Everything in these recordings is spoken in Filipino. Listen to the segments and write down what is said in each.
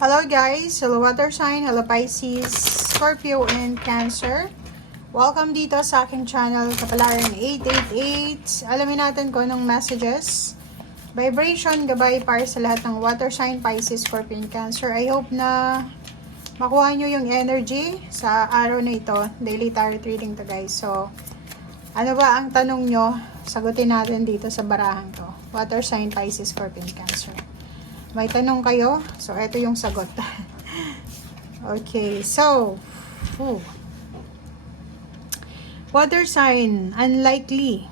Hello guys, hello water sign, hello Pisces, Scorpio, and Cancer. Welcome dito sa aking channel, Kapalaran 888. Alamin natin kung anong messages, vibration, gabay para sa lahat ng water sign, Pisces, Scorpio, and Cancer. I hope na makuha nyo yung energy sa araw na ito. Daily tarot reading to guys. So, ano ba ang tanong nyo? Sagutin natin dito sa barahan to. Water sign, Pisces, Scorpio, and Cancer. May tanong kayo? So, ito yung sagot. Okay, so, water sign, unlikely.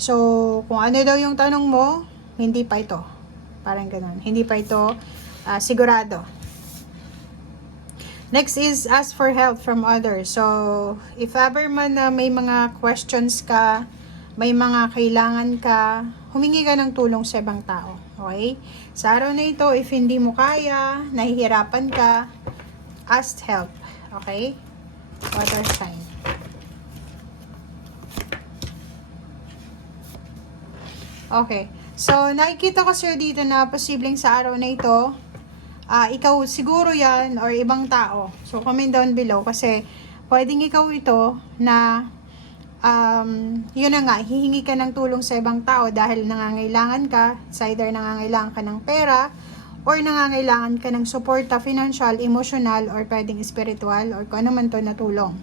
So, kung ano daw yung tanong mo, hindi pa ito. Parang ganun. Hindi pa ito sigurado. Next is ask for help from others. So, if ever man na may mga questions ka, may mga kailangan ka, humingi ka ng tulong sa ibang tao. Okay? Sa araw na ito, if hindi mo kaya, nahihirapan ka, ask help. Okay? Water sign. Okay. So, nakikita ko sir dito na posibleng sa araw na ito, ikaw siguro yan or ibang tao. So, comment down below kasi pwedeng ikaw ito na yun na nga, hihingi ka ng tulong sa ibang tao dahil nangangailangan ka, it's either nangangailangan ka ng pera or nangangailangan ka ng suporta, financial, emotional, or pwedeng spiritual or kung ano man to na tulong.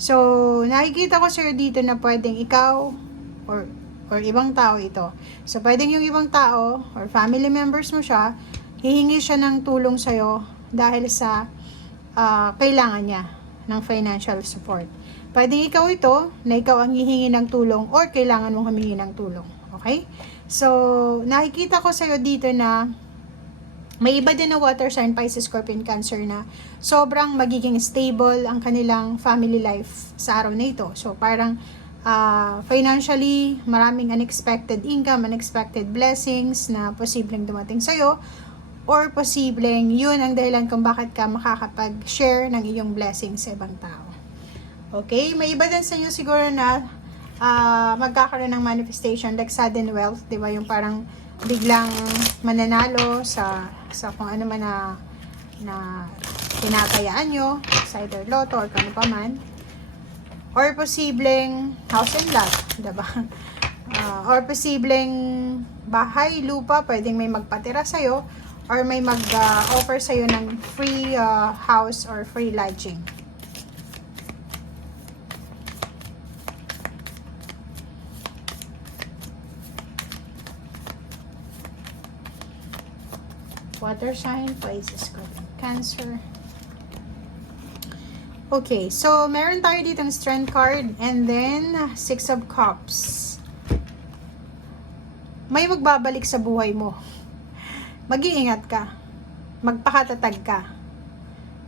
So, nakikita ko sir dito na pwedeng ikaw or ibang tao ito. So, pwedeng yung ibang tao or family members mo siya, hihingi siya ng tulong sa'yo dahil sa kailangan niya ng financial support. Pwedeng ikaw ito, na ikaw ang hihingi ng tulong or kailangan mong humingi ng tulong. Okay? So, nakikita ko sa'yo dito na may iba din na water sign, Pisces, Scorpio, and Cancer na sobrang magiging stable ang kanilang family life sa araw na ito. So, parang financially, maraming unexpected income, unexpected blessings na posibleng dumating sa'yo or posibleng yun ang dahilan kung bakit ka makakapag-share ng iyong blessings sa ibang tao. Okay, may iba din sa inyo siguro na magkakaroon ng manifestation like sudden wealth, di ba? Yung parang biglang mananalo sa kung ano man na tinatayaan nyo, sa either lotto or kung ano pa man. Or posibleng house and lot, di ba? Or posibleng bahay, lupa, pwedeng may magpatira sa'yo or may mag-offer sa'yo ng free house or free lodging. Water sign, Pisces, Scorpio, Cancer. Okay, so meron tayo ditong Strength card and then Six of Cups. May magbabalik sa buhay mo. Mag-iingat ka. Magpakatatag ka.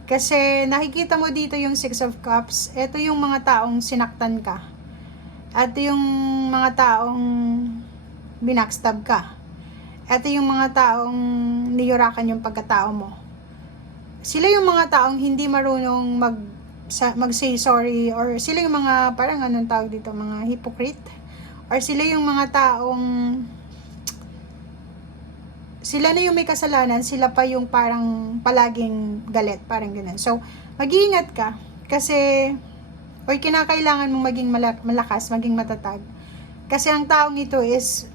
Kasi nakikita mo dito yung Six of Cups, ito yung mga taong sinaktan ka. Ito yung mga taong binackstab ka. Ito yung mga taong niyurakan yung pagkatao mo. Sila yung mga taong hindi marunong mag-say sorry, or sila yung mga, parang anong tawag dito, mga hypocrite. Or sila yung mga taong, sila na yung may kasalanan, sila pa yung parang palaging galit, parang ganun. So, mag-iingat ka, kasi, or kinakailangan mong maging malakas, maging matatag. Kasi ang taong ito is,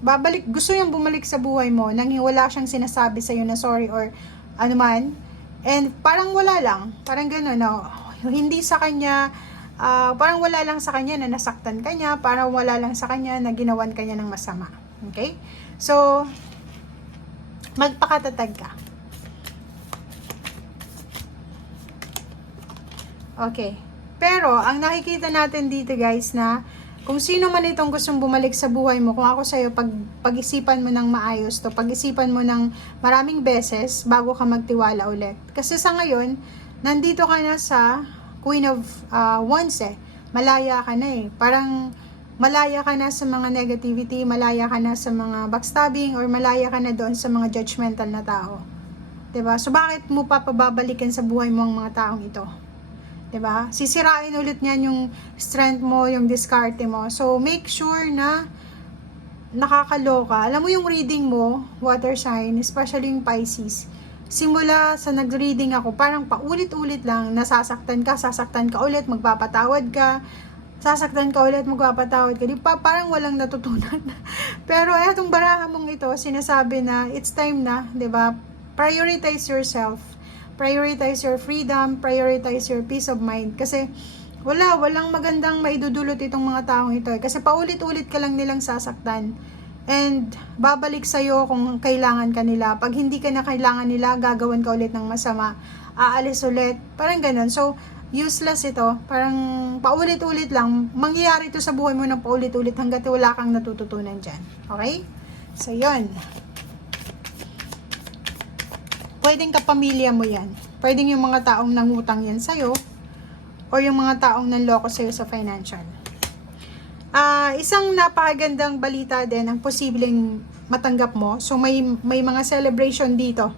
gusto niyang bumalik sa buhay mo nang wala siyang sinasabi sa'yo na sorry or ano man. And parang wala lang, parang gano'n, no? Hindi sa kanya, parang wala lang sa kanya na nasaktan ka niya, parang wala lang sa kanya na ginawan ka niya ng masama. Okay? So, magpakatatag ka. Okay. Pero, ang nakikita natin dito guys na kung sino man itong gustong bumalik sa buhay mo, kung ako sa'yo, pag-isipan mo ng maayos to, pag-isipan mo ng maraming beses bago ka magtiwala ulit. Kasi sa ngayon, nandito ka na sa Queen of Wands eh. Malaya ka na eh. Parang malaya ka na sa mga negativity, malaya ka na sa mga backstabbing, or malaya ka na doon sa mga judgmental na tao. 'Di ba? So bakit mo papababalikan sa buhay mo ang mga taong ito? 'Di ba? Sisirain ulit niyan yung strength mo, yung diskarte mo. So make sure na nakakaloka. Alam mo yung reading mo, water sign, especially yung Pisces, simula sa nag-reading ako, parang paulit-ulit lang, nasasaktan ka, sasaktan ka ulit, magpapatawad ka, sasaktan ka ulit, magpapatawad ka. Di pa, parang walang natutunan. Pero etong barahan mong ito, sinasabi na it's time na, di ba? Prioritize yourself. Prioritize your freedom, prioritize your peace of mind. Kasi walang magandang maidudulot itong mga taong ito. Kasi paulit-ulit ka lang nilang sasaktan. And babalik sa'yo kung kailangan ka nila. Pag hindi ka na kailangan nila, gagawin ka ulit ng masama. Aalis ulit. Parang ganun. So, useless ito. Parang paulit-ulit lang. Mangyayari ito sa buhay mo ng paulit-ulit hanggat wala kang natututunan dyan. Okay? So, yun. Pwedeng kapamilya mo yan. Pwedeng yung mga taong nangutang yan sa'yo or yung mga taong nanloko sa'yo sa financial. Isang napakagandang balita din ang posibleng matanggap mo. So, may mga celebration dito.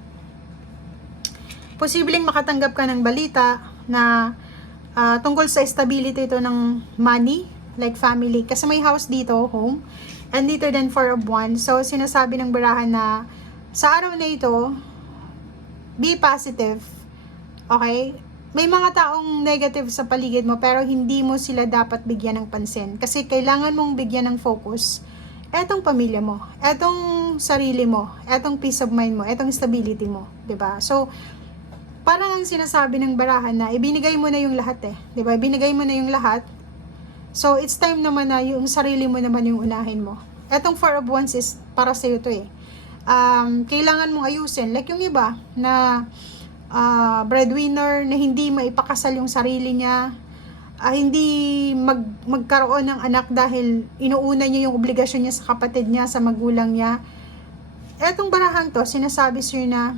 Posibleng makatanggap ka ng balita na tungkol sa stability ito ng money, like family. Kasi may house dito, home. And dito din 4 of Wands. So, sinasabi ng barahan na sa araw na ito, be positive. Okay? May mga taong negative sa paligid mo pero hindi mo sila dapat bigyan ng pansin. Kasi kailangan mong bigyan ng focus etong pamilya mo, etong sarili mo, etong peace of mind mo, etong stability mo. 'Di ba? So, parang ang sinasabi ng barahan na ibinigay mo na yung lahat eh. 'Di ba? Ibinigay mo na yung lahat. So, it's time naman na yung sarili mo naman yung unahin mo. Etong 4 of Wands is para sa'yo to eh. Kailangan mong ayusin. Like yung iba na breadwinner na hindi maipakasal yung sarili niya, hindi magkaroon ng anak dahil inuuna niya yung obligasyon niya sa kapatid niya, sa magulang niya. Etong barahang to, sinasabi sa'yo na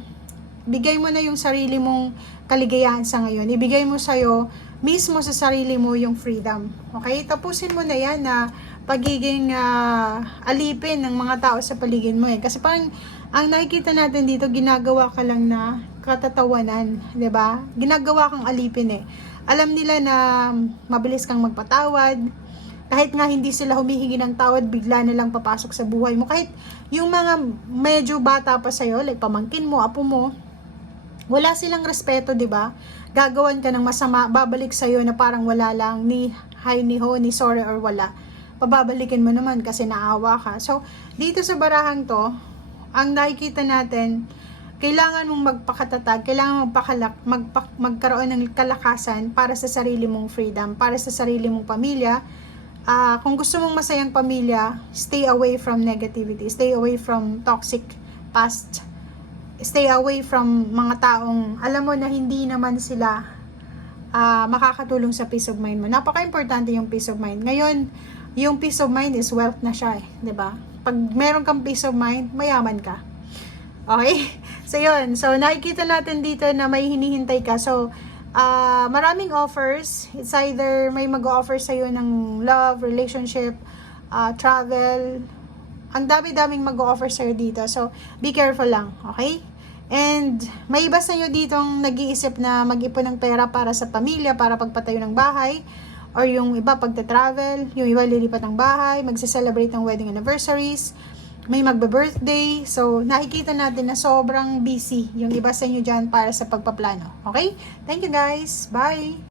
bigay mo na yung sarili mong kaligayahan sa ngayon. Ibigay mo sa'yo mismo sa sarili mo yung freedom. Okay? Tapusin mo na yan na pagiging alipin ng mga tao sa paligid mo eh. Kasi parang ang nakikita natin dito, ginagawa ka lang na katatawanan, 'di ba? Ginagawa kang alipin eh. Alam nila na mabilis kang magpatawad. Kahit nga hindi sila humihingi ng tawad, bigla na lang papasok sa buhay mo. Kahit yung mga medyo bata pa sa'yo, like pamangkin mo, apo mo, wala silang respeto, 'di ba? Gagawan ka ng masama, babalik sa'yo na parang wala lang, ni hi, ni ho, ni sorry or wala. Pababalikin mo naman kasi naawa ka. So, dito sa barahang to, ang nakikita natin, kailangan mong magpakatatag, kailangan magkaroon ng kalakasan para sa sarili mong freedom, para sa sarili mong pamilya. Kung gusto mong masayang pamilya, stay away from negativity, stay away from toxic past, stay away from mga taong alam mo na hindi naman sila makakatulong sa peace of mind mo. Napaka-importante yung peace of mind. Ngayon, yung peace of mind is wealth na siya eh, 'di ba? Pag meron kang peace of mind, mayaman ka. Okay? So, yun. So, nakikita natin dito na may hinihintay ka. So, maraming offers. It's either may mag-offer sa'yo ng love, relationship, travel. Ang dami-daming mag-offer sa'yo dito. So, be careful lang. Okay? And, may iba sa'yo ditong nag-iisip na mag-ipon ng pera para sa pamilya, para pagpatayo ng bahay. Or yung iba pagta-travel, yung iba lilipat ng bahay, magse-celebrate ng wedding anniversaries, may magbe-birthday. So, nakikita natin na sobrang busy yung iba sa inyo dyan para sa pagpaplano. Okay? Thank you guys. Bye!